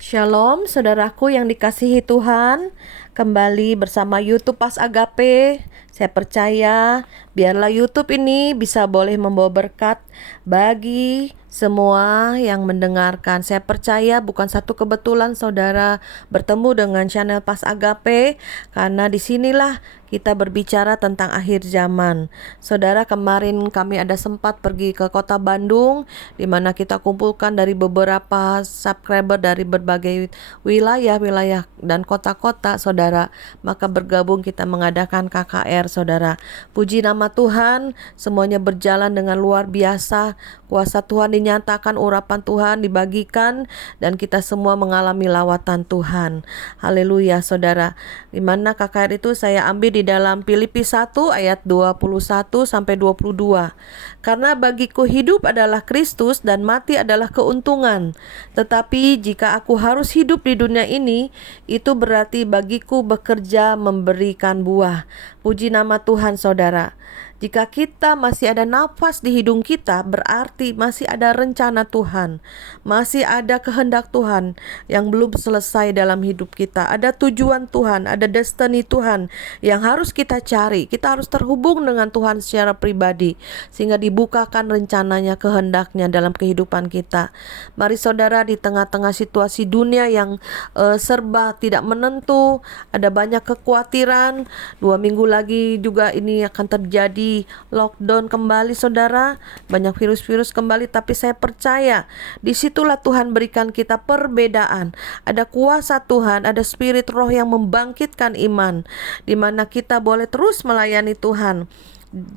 Shalom saudaraku yang dikasihi Tuhan. Kembali bersama YouTube Pas Agape. Saya percaya biarlah YouTube ini bisa boleh membawa berkat bagi semua yang mendengarkan. Saya percaya bukan satu kebetulan saudara bertemu dengan channel Pas Agape, karena disinilah kita berbicara tentang akhir zaman. Saudara, kemarin kami ada sempat pergi ke kota Bandung, di mana kita kumpulkan dari beberapa subscriber dari berbagai wilayah dan kota-kota, saudara. Maka bergabung kita mengadakan KKR, saudara. Puji nama Tuhan, semuanya berjalan dengan luar biasa. Kuasa Tuhan dinyatakan, urapan Tuhan dibagikan, dan kita semua mengalami lawatan Tuhan. Haleluya, saudara. Di mana KKR itu saya ambil di dalam Filipi 1 ayat 21 sampai 22. Karena bagiku hidup adalah Kristus dan mati adalah keuntungan. Tetapi jika aku harus hidup di dunia ini, itu berarti bagiku bekerja memberikan buah. Puji nama Tuhan, saudara. Jika kita masih ada nafas di hidung kita, berarti masih ada rencana Tuhan, masih ada kehendak Tuhan yang belum selesai dalam hidup kita. Ada tujuan Tuhan, ada destiny Tuhan yang harus kita cari. Kita harus terhubung dengan Tuhan secara pribadi, sehingga dibukakan rencananya, kehendaknya dalam kehidupan kita. Mari saudara, di tengah-tengah situasi dunia yang serba tidak menentu, ada banyak kekhawatiran. 2 minggu lagi juga ini akan terjadi lockdown kembali, saudara. Banyak virus-virus kembali, tapi saya percaya disitulah Tuhan berikan kita perbedaan. Ada kuasa Tuhan, ada spirit roh yang membangkitkan iman, di mana kita boleh terus melayani Tuhan.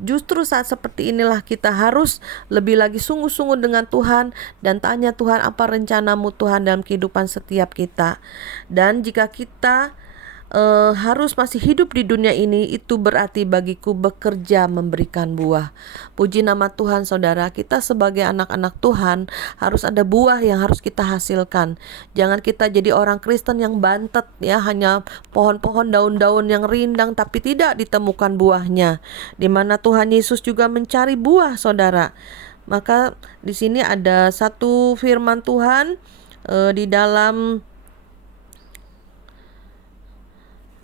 Justru saat seperti inilah kita harus lebih lagi sungguh-sungguh dengan Tuhan dan tanya Tuhan, apa rencanamu Tuhan dalam kehidupan setiap kita. Dan jika kita harus masih hidup di dunia ini, itu berarti bagiku bekerja memberikan buah. Puji nama Tuhan, saudara. Kita sebagai anak-anak Tuhan harus ada buah yang harus kita hasilkan. Jangan kita jadi orang Kristen yang bantet, ya, hanya pohon-pohon, daun-daun yang rindang tapi tidak ditemukan buahnya. Di mana Tuhan Yesus juga mencari buah, saudara. Maka di sini ada satu firman Tuhan di dalam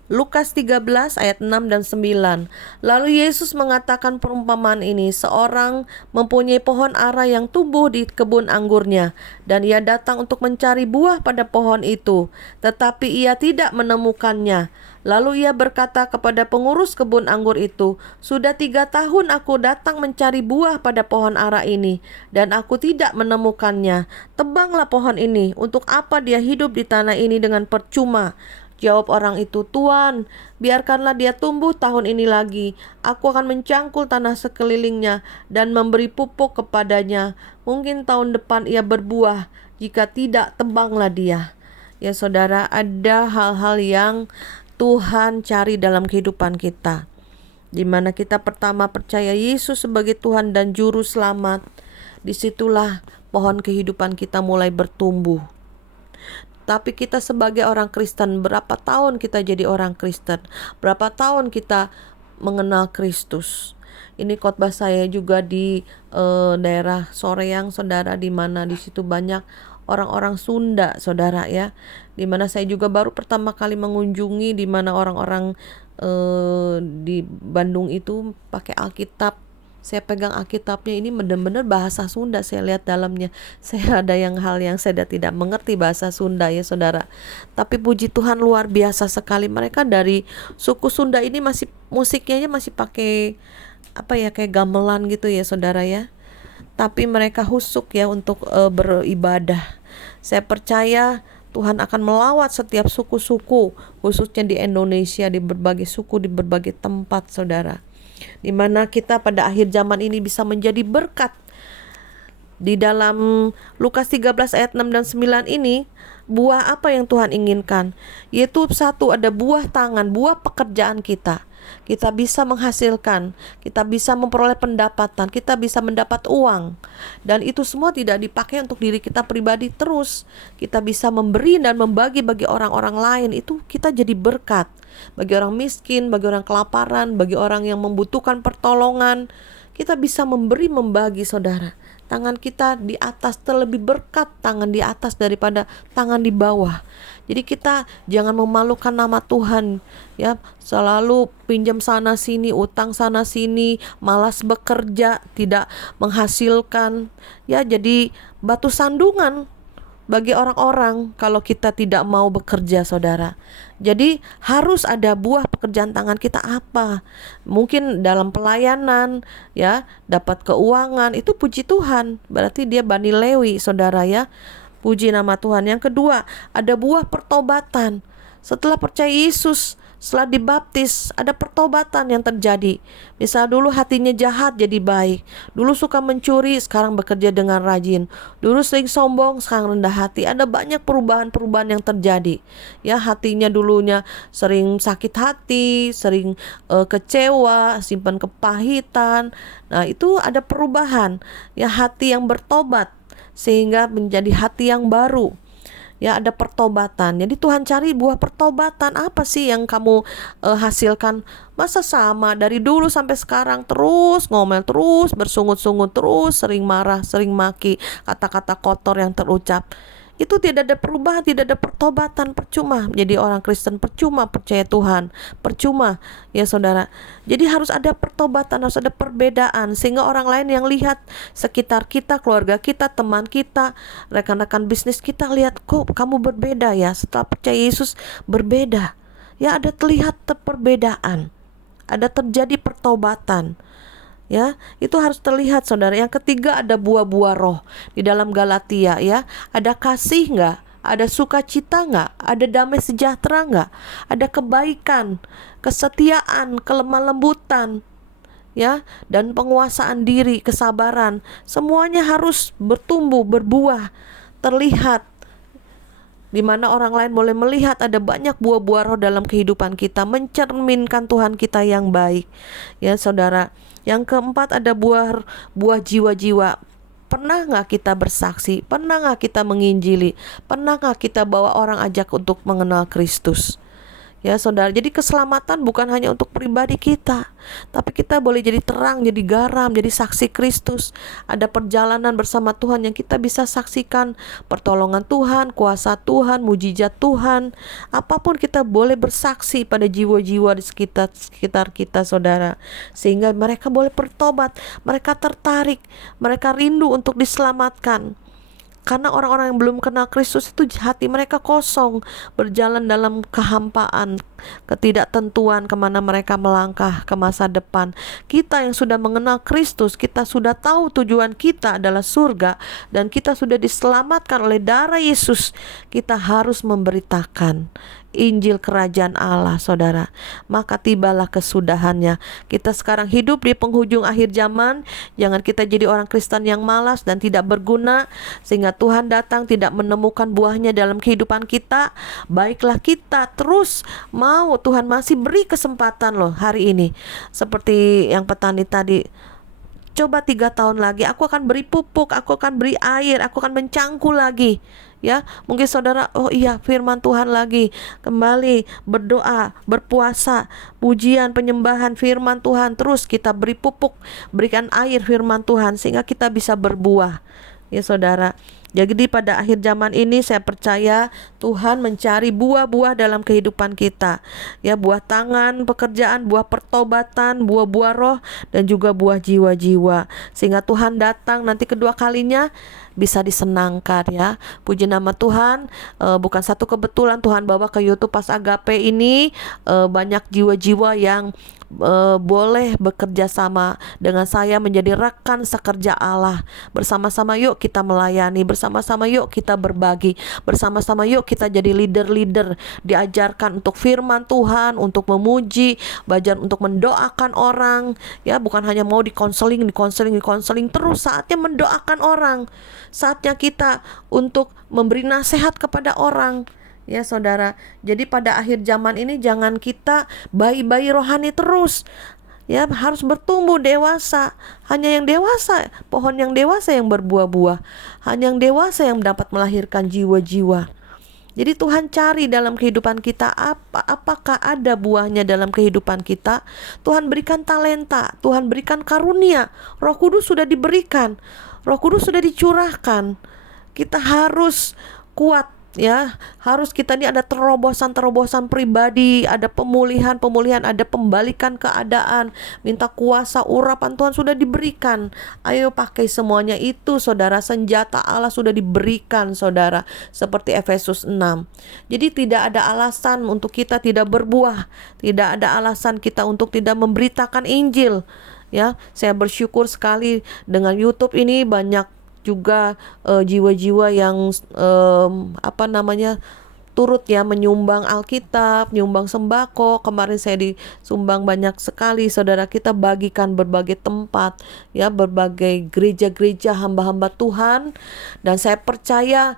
Lukas 13 ayat 6 dan 9. Lalu Yesus mengatakan perumpamaan ini. Seorang mempunyai pohon ara yang tumbuh di kebun anggurnya, dan ia datang untuk mencari buah pada pohon itu, tetapi ia tidak menemukannya. Lalu ia berkata kepada pengurus kebun anggur itu, "Sudah 3 tahun aku datang mencari buah pada pohon ara ini, dan aku tidak menemukannya. Tebanglah pohon ini. Untuk apa dia hidup di tanah ini dengan percuma?" Jawab orang itu, "Tuan, biarkanlah dia tumbuh tahun ini lagi. Aku akan mencangkul tanah sekelilingnya dan memberi pupuk kepadanya. Mungkin tahun depan ia berbuah. Jika tidak, tebanglah dia." Ya saudara, ada hal-hal yang Tuhan cari dalam kehidupan kita, di mana kita pertama percaya Yesus sebagai Tuhan dan Juru Selamat. Disitulah pohon kehidupan kita mulai bertumbuh. Tapi kita sebagai orang Kristen, berapa tahun kita jadi orang Kristen? Berapa tahun kita mengenal Kristus? Ini khotbah saya juga di daerah Soreang, saudara, di mana di situ banyak orang-orang Sunda, saudara ya. Di mana saya juga baru pertama kali mengunjungi, di mana orang-orang di Bandung itu pakai Alkitab. Saya pegang Alkitabnya, ini benar-benar bahasa Sunda. Saya lihat dalamnya, saya ada hal yang saya tidak mengerti bahasa Sunda ya saudara. Tapi puji Tuhan, luar biasa sekali. Mereka dari suku Sunda ini masih musiknya masih pakai kayak gamelan gitu ya saudara ya. Tapi mereka husuk ya untuk beribadah. Saya percaya Tuhan akan melawat setiap suku-suku, khususnya di Indonesia, di berbagai suku, di berbagai tempat saudara, di mana kita pada akhir zaman ini bisa menjadi berkat. Di dalam Lukas 13 ayat 6 dan 9 ini, buah apa yang Tuhan inginkan? Yaitu satu, ada buah tangan, buah pekerjaan kita. Kita bisa menghasilkan, kita bisa memperoleh pendapatan, kita bisa mendapat uang. Dan itu semua tidak dipakai untuk diri kita pribadi terus. Kita bisa memberi dan membagi bagi orang-orang lain. Itu kita jadi berkat. Bagi orang miskin, bagi orang kelaparan, bagi orang yang membutuhkan pertolongan. Kita bisa memberi, membagi saudara. Tangan kita di atas terlebih berkat, tangan di atas daripada tangan di bawah. Jadi kita jangan memalukan nama Tuhan ya, selalu pinjam sana sini, utang sana sini, malas bekerja, tidak menghasilkan ya, jadi batu sandungan bagi orang-orang kalau kita tidak mau bekerja saudara. Jadi harus ada buah pekerjaan tangan kita apa? Mungkin dalam pelayanan ya, dapat keuangan, itu puji Tuhan. Berarti dia Bani Lewi saudara ya. Puji nama Tuhan. Yang kedua, ada buah pertobatan. Setelah percaya Yesus, setelah dibaptis, ada pertobatan yang terjadi. Misal dulu hatinya jahat jadi baik. Dulu suka mencuri, sekarang bekerja dengan rajin. Dulu sering sombong, sekarang rendah hati. Ada banyak perubahan-perubahan yang terjadi. Ya, hatinya dulunya sering sakit hati, sering kecewa, simpan kepahitan. Nah, itu ada perubahan. Ya, hati yang bertobat sehingga menjadi hati yang baru. Ya, ada pertobatan. Jadi Tuhan cari buah pertobatan. Apa sih yang kamu hasilkan? Masa sama dari dulu sampai sekarang terus ngomel, terus bersungut-sungut, terus sering marah, sering maki, kata-kata kotor yang terucap. Itu tidak ada perubahan, tidak ada pertobatan. Percuma jadi orang Kristen, percuma percaya Tuhan, percuma ya saudara. Jadi harus ada pertobatan, harus ada perbedaan, sehingga orang lain yang lihat sekitar kita, keluarga kita, teman kita, rekan-rekan bisnis kita, lihat kok kamu berbeda ya, setelah percaya Yesus berbeda. Ya, ada terlihat perbedaan, ada terjadi pertobatan. Ya, itu harus terlihat saudara. Yang ketiga, ada buah-buah roh di dalam Galatia ya. Ada kasih enggak? Ada sukacita enggak? Ada damai sejahtera enggak? Ada kebaikan, kesetiaan, kelemah lembutan ya, dan penguasaan diri, kesabaran. Semuanya harus bertumbuh, berbuah, terlihat, di mana orang lain boleh melihat ada banyak buah-buah roh dalam kehidupan kita, mencerminkan Tuhan kita yang baik ya saudara. Yang keempat, ada buah jiwa-jiwa. Pernah gak kita bersaksi? Pernah gak kita menginjili? Pernah gak kita bawa orang ajak untuk mengenal Kristus? Ya saudara, jadi keselamatan bukan hanya untuk pribadi kita, tapi kita boleh jadi terang, jadi garam, jadi saksi Kristus. Ada perjalanan bersama Tuhan yang kita bisa saksikan, pertolongan Tuhan, kuasa Tuhan, mujizat Tuhan. Apapun kita boleh bersaksi pada jiwa-jiwa di sekitar kita saudara, sehingga mereka boleh bertobat, mereka tertarik, mereka rindu untuk diselamatkan. Karena orang-orang yang belum kenal Kristus itu hati mereka kosong, berjalan dalam kehampaan, ketidaktentuan kemana mereka melangkah ke masa depan. Kita yang sudah mengenal Kristus, kita sudah tahu tujuan kita adalah surga, dan kita sudah diselamatkan oleh darah Yesus. Kita harus memberitakan Injil kerajaan Allah saudara. Maka tibalah kesudahannya. Kita sekarang hidup di penghujung akhir zaman. Jangan kita jadi orang Kristen yang malas dan tidak berguna, sehingga Tuhan datang tidak menemukan buahnya dalam kehidupan kita. Baiklah kita terus mau, Tuhan masih beri kesempatan loh hari ini. Seperti yang petani tadi, Coba 3 tahun lagi, aku akan beri pupuk, aku akan beri air, aku akan mencangkul lagi. Ya, mungkin saudara, oh iya firman Tuhan lagi, kembali berdoa, berpuasa, pujian, penyembahan firman Tuhan, terus kita beri pupuk, berikan air firman Tuhan sehingga kita bisa berbuah. Ya saudara, jadi pada akhir zaman ini saya percaya Tuhan mencari buah-buah dalam kehidupan kita. Ya, buah tangan, pekerjaan, buah pertobatan, buah-buah roh, dan juga buah jiwa-jiwa. Sehingga Tuhan datang nanti kedua kalinya bisa disenangkan ya. Puji nama Tuhan. Bukan satu kebetulan Tuhan bawa ke YouTube Pas Agape ini banyak jiwa-jiwa yang boleh bekerja sama dengan saya menjadi rekan sekerja Allah. Bersama-sama yuk kita melayani, bersama-sama yuk kita berbagi, bersama-sama yuk kita jadi leader-leader, diajarkan untuk firman Tuhan, untuk memuji, belajar untuk mendoakan orang, ya bukan hanya mau dikonseling terus, saatnya mendoakan orang, saatnya kita untuk memberi nasihat kepada orang. Ya saudara, jadi pada akhir zaman ini jangan kita bayi-bayi rohani terus. Ya harus bertumbuh dewasa. Hanya yang dewasa, pohon yang dewasa yang berbuah-buah. Hanya yang dewasa yang dapat melahirkan jiwa-jiwa. Jadi Tuhan cari dalam kehidupan kita apakah ada buahnya dalam kehidupan kita. Tuhan berikan talenta, Tuhan berikan karunia. Roh Kudus sudah diberikan, Roh Kudus sudah dicurahkan. Kita harus kuat. Ya, harus kita ini ada terobosan pribadi, ada pemulihan, ada pembalikan keadaan, minta kuasa, urapan Tuhan sudah diberikan. Ayo pakai semuanya itu saudara, senjata Allah sudah diberikan saudara, seperti Efesus 6. Jadi tidak ada alasan untuk kita tidak berbuah, tidak ada alasan kita untuk tidak memberitakan Injil. Ya, saya bersyukur sekali dengan YouTube ini banyak juga jiwa-jiwa yang turut ya menyumbang Alkitab, nyumbang sembako. Kemarin saya disumbang banyak sekali saudara, kita bagikan berbagai tempat ya, berbagai gereja-gereja hamba-hamba Tuhan. Dan saya percaya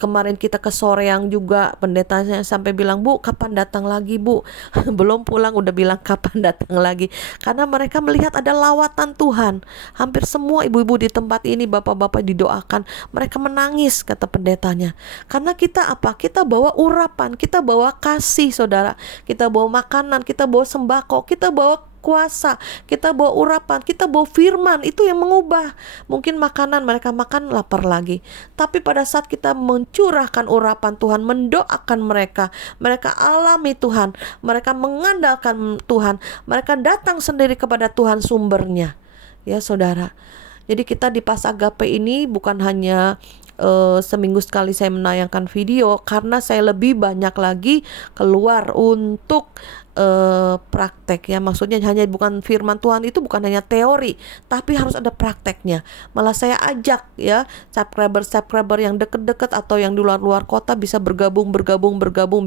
kemarin kita ke Soreang juga, pendetanya sampai bilang, "Bu, kapan datang lagi, Bu?" Belum pulang udah bilang kapan datang lagi. Karena mereka melihat ada lawatan Tuhan. Hampir semua ibu-ibu di tempat ini, bapak-bapak didoakan, mereka menangis kata pendetanya. Karena kita apa? Kita bawa urapan, kita bawa kasih saudara, kita bawa makanan, kita bawa sembako, kita bawa kuasa, kita bawa urapan, kita bawa firman. Itu yang mengubah. Mungkin makanan mereka makan lapar lagi, tapi pada saat kita mencurahkan urapan Tuhan, mendoakan mereka, mereka alami Tuhan, mereka mengandalkan Tuhan, mereka datang sendiri kepada Tuhan sumbernya. Ya saudara, jadi kita di Pas Agape ini bukan hanya seminggu sekali saya menayangkan video, karena saya lebih banyak lagi keluar untuk praktek ya. Maksudnya hanya bukan firman Tuhan itu bukan hanya teori, tapi harus ada prakteknya. Malah saya ajak ya subscriber yang deket-deket atau yang di luar kota bisa bergabung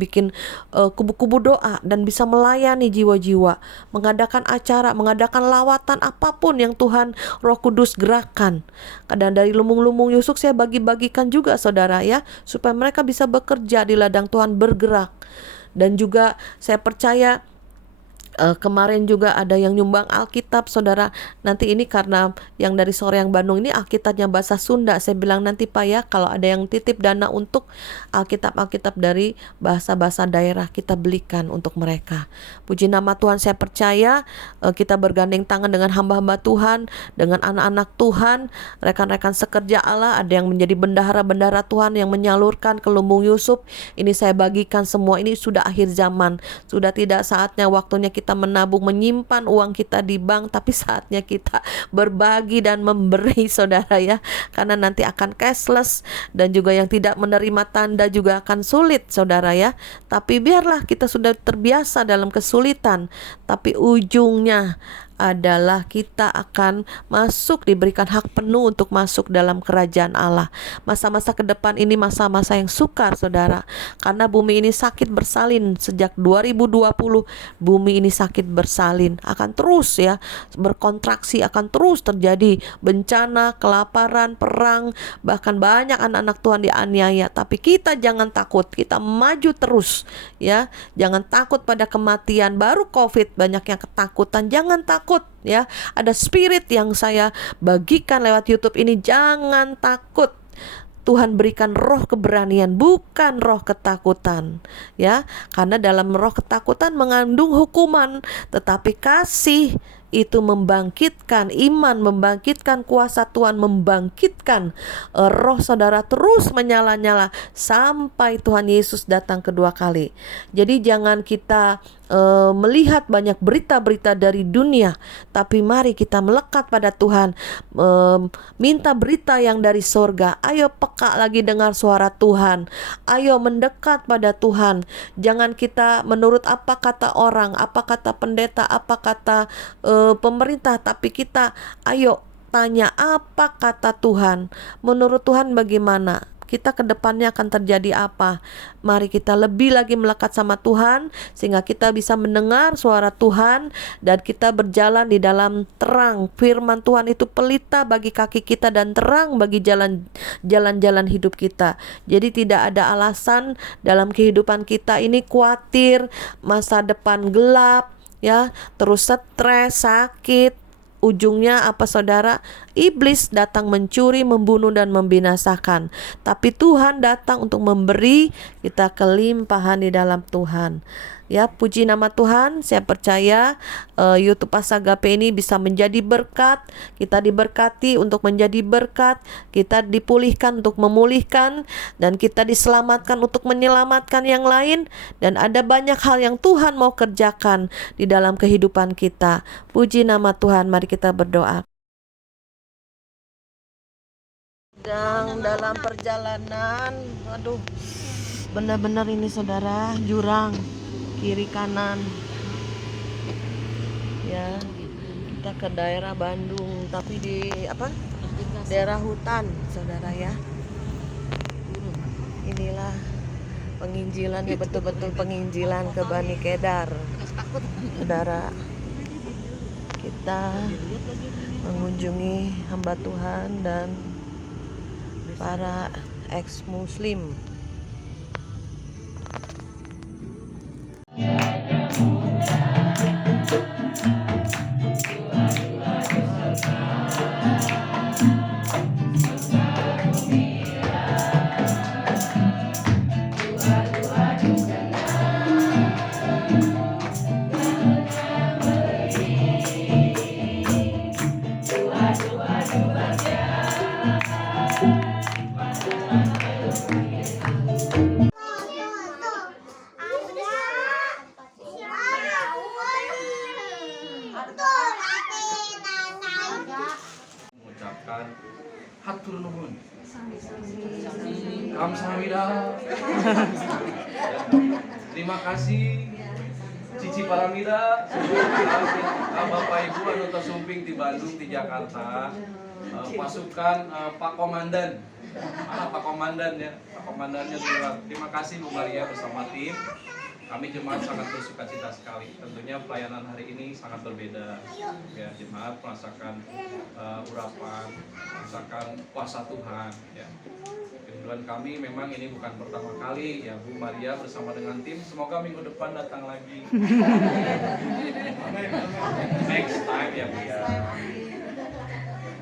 bikin kubu-kubu doa dan bisa melayani jiwa-jiwa, mengadakan acara, mengadakan lawatan apapun yang Tuhan Roh Kudus gerakan. Kadang dari lumung-lumung Yusuf saya bagi-bagikan juga saudara ya, supaya mereka bisa bekerja di ladang Tuhan, bergerak. Dan juga saya percaya kemarin juga ada yang nyumbang Alkitab saudara. Nanti ini karena yang dari Soreang Bandung ini Alkitabnya bahasa Sunda, saya bilang nanti Pak ya, kalau ada yang titip dana untuk Alkitab dari bahasa-bahasa daerah, kita belikan untuk mereka. Puji nama Tuhan, saya percaya kita bergandeng tangan dengan hamba-hamba Tuhan, dengan anak-anak Tuhan, rekan-rekan sekerja Allah. Ada yang menjadi bendahara-bendahara Tuhan yang menyalurkan ke Lumbung Yusuf. Ini saya bagikan semua. Ini sudah akhir zaman, sudah tidak saatnya waktunya kita menabung, menyimpan uang kita di bank, tapi saatnya kita berbagi dan memberi saudara ya, karena nanti akan cashless, dan juga yang tidak menerima tanda juga akan sulit saudara ya. Tapi biarlah kita sudah terbiasa dalam kesulitan, tapi ujungnya adalah kita akan masuk, diberikan hak penuh untuk masuk dalam kerajaan Allah. Masa-masa ke depan ini masa-masa yang sukar saudara, karena bumi ini sakit bersalin. Sejak 2020 bumi ini sakit bersalin, akan terus ya berkontraksi, akan terus terjadi bencana, kelaparan, perang, bahkan banyak anak-anak Tuhan dianiaya. Tapi kita jangan takut, kita maju terus ya. Jangan takut pada kematian. Baru COVID banyak yang ketakutan, jangan takut. takut ya. Ada spirit yang saya bagikan lewat YouTube ini, jangan takut. Tuhan berikan roh keberanian, bukan roh ketakutan, ya. Karena dalam roh ketakutan mengandung hukuman, tetapi kasih itu membangkitkan iman, membangkitkan kuasa Tuhan, membangkitkan roh saudara terus menyala-nyala sampai Tuhan Yesus datang kedua kali. Jadi jangan kita melihat banyak berita-berita dari dunia, tapi mari kita melekat pada Tuhan, minta berita yang dari sorga. Ayo peka lagi dengar suara Tuhan, ayo mendekat pada Tuhan. Jangan kita menurut apa kata orang, apa kata pendeta, apa kata pemerintah, tapi kita ayo tanya apa kata Tuhan. Menurut Tuhan bagaimana? Kita ke depannya akan terjadi apa? Mari kita lebih lagi melekat sama Tuhan, sehingga kita bisa mendengar suara Tuhan dan kita berjalan di dalam terang. Firman Tuhan itu pelita bagi kaki kita dan terang bagi jalan-jalan hidup kita. Jadi tidak ada alasan dalam kehidupan kita ini khawatir, masa depan gelap, ya, terus stres, sakit. Ujungnya apa saudara? Iblis datang mencuri, membunuh dan membinasakan. Tapi Tuhan datang untuk memberi kita kelimpahan di dalam Tuhan. Ya, puji nama Tuhan. Saya percaya YouTube Pas Agape ini bisa menjadi berkat. Kita diberkati untuk menjadi berkat. Kita dipulihkan untuk memulihkan, dan kita diselamatkan untuk menyelamatkan yang lain. Dan ada banyak hal yang Tuhan mau kerjakan di dalam kehidupan kita. Puji nama Tuhan. Mari kita berdoa. Sedang dalam perjalanan, aduh, benar-benar ini saudara, jurang kiri kanan, ya. Kita ke daerah Bandung, tapi di daerah hutan saudara, ya. Inilah penginjilan, ya, betul-betul penginjilan ke Bani Kedar saudara. Kita mengunjungi hamba Tuhan dan para ex-muslim. Mengucapkan hatur nuhun, kamsahamnida. Terima kasih Cici Paramida, Bapak Ibu anu tersumping di Bandung, di Jakarta. Pasukan Pak Komandan. Mana Pak Komandan ya? Pak Komandannya di luar. Terima kasih Bu Maria bersama tim. Kami jemaat sangat bersukacita sekali. Tentunya pelayanan hari ini sangat berbeda. Ya, jemaat merasakan urapan, merasakan kuasa Tuhan. Ya. Kebetulan kami memang ini bukan pertama kali ya Bu Maria bersama dengan tim. Semoga minggu depan datang lagi. Next time ya Bu ya.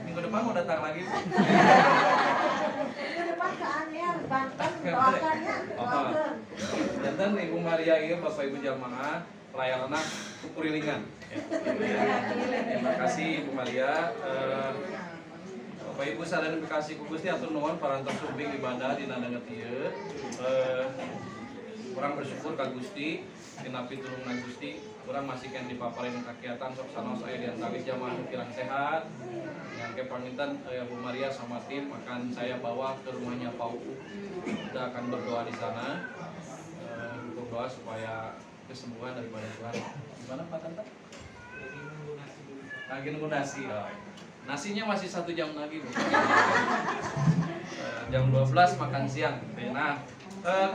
Minggu depan mau datang lagi Bu. Dan Ibu Maria ini Bapak Ibu jamaah pelayanan kurilingan. Terima kasih Ibu Maria. Bapak Ibu sadar kasih ku Gusti atur nuhun parantos sumping ibadah dina danget ieu. Urang bersyukur ka Gusti dina pitulungan Gusti. Urang masih kan dipaparin kakiatan sok sanos aya di antara jamaah nu kirang sehat. Yang kepangitan Bu Maria sama tim akan saya bawa ke rumahnya Pak Uku. Kita akan berdoa di sana. Berdoa supaya kesembuhan daripada Tuhan. Gimana Pak Tante? Lagi nunggu nasi. Nasinya masih 1 jam lagi Bu. Jam 12 makan siang. Nah,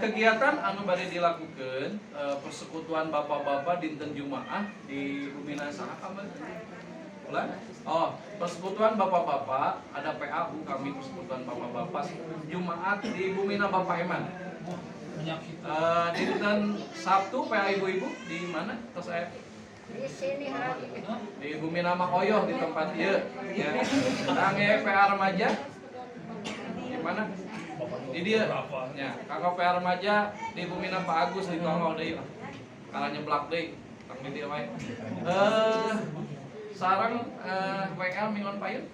kegiatan anu bari dilakukan persekutuan bapak-bapak dinten Jumaah di Bumina saha kabar? Oh, persekutuan bapak-bapak ada PAU kami persekutuan bapak-bapak Jumaat di Bumina Bapak Eman. Dinten Sabtu PA ibu-ibu di mana? Terus saya Di sini lagi. Di Bumi Nama Koyoh di tempat ieu ya. Kangge PA remaja gimana? Di dia ya, kakak PA remaja di Bumi Nama Pak Agus di Tonggo deui. Karena nyeblak deui. Tang di dieu wae. Sareng WL mingon payun.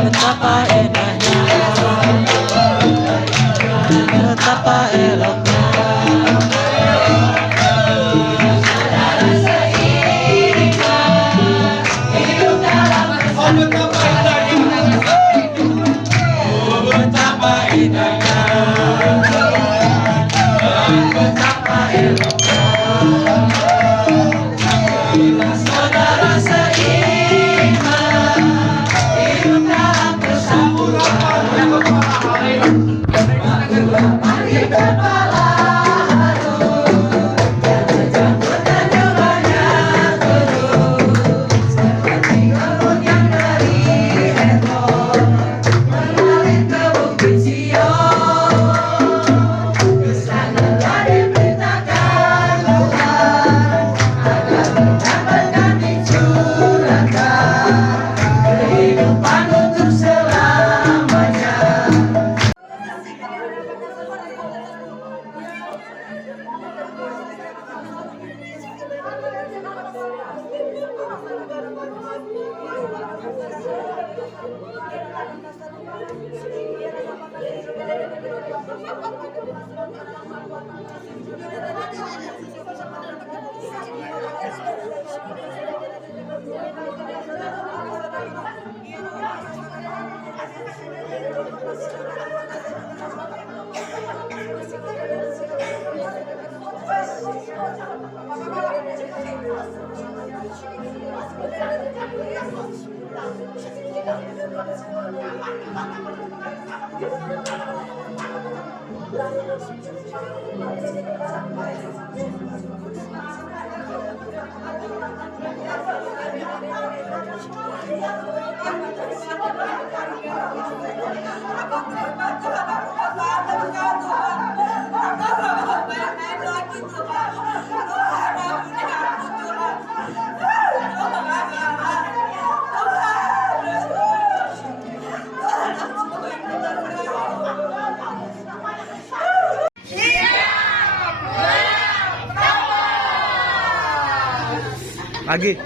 Betapa indahnya, betapa eloknya. Saudara seiman, hidup dalam betapa indahnya, betapa eloknya. Saudara seiman, hidup dalam persatuan. Mari kepala harum, jangan jangkut dan jubahnya turun, seperti embun yang dari Edom mengalir ke bukit Sion. Kesanalah diperintahkan Tuhan agar mendapatkan dicurahkan kehidupan untuk selamanya. Lagi.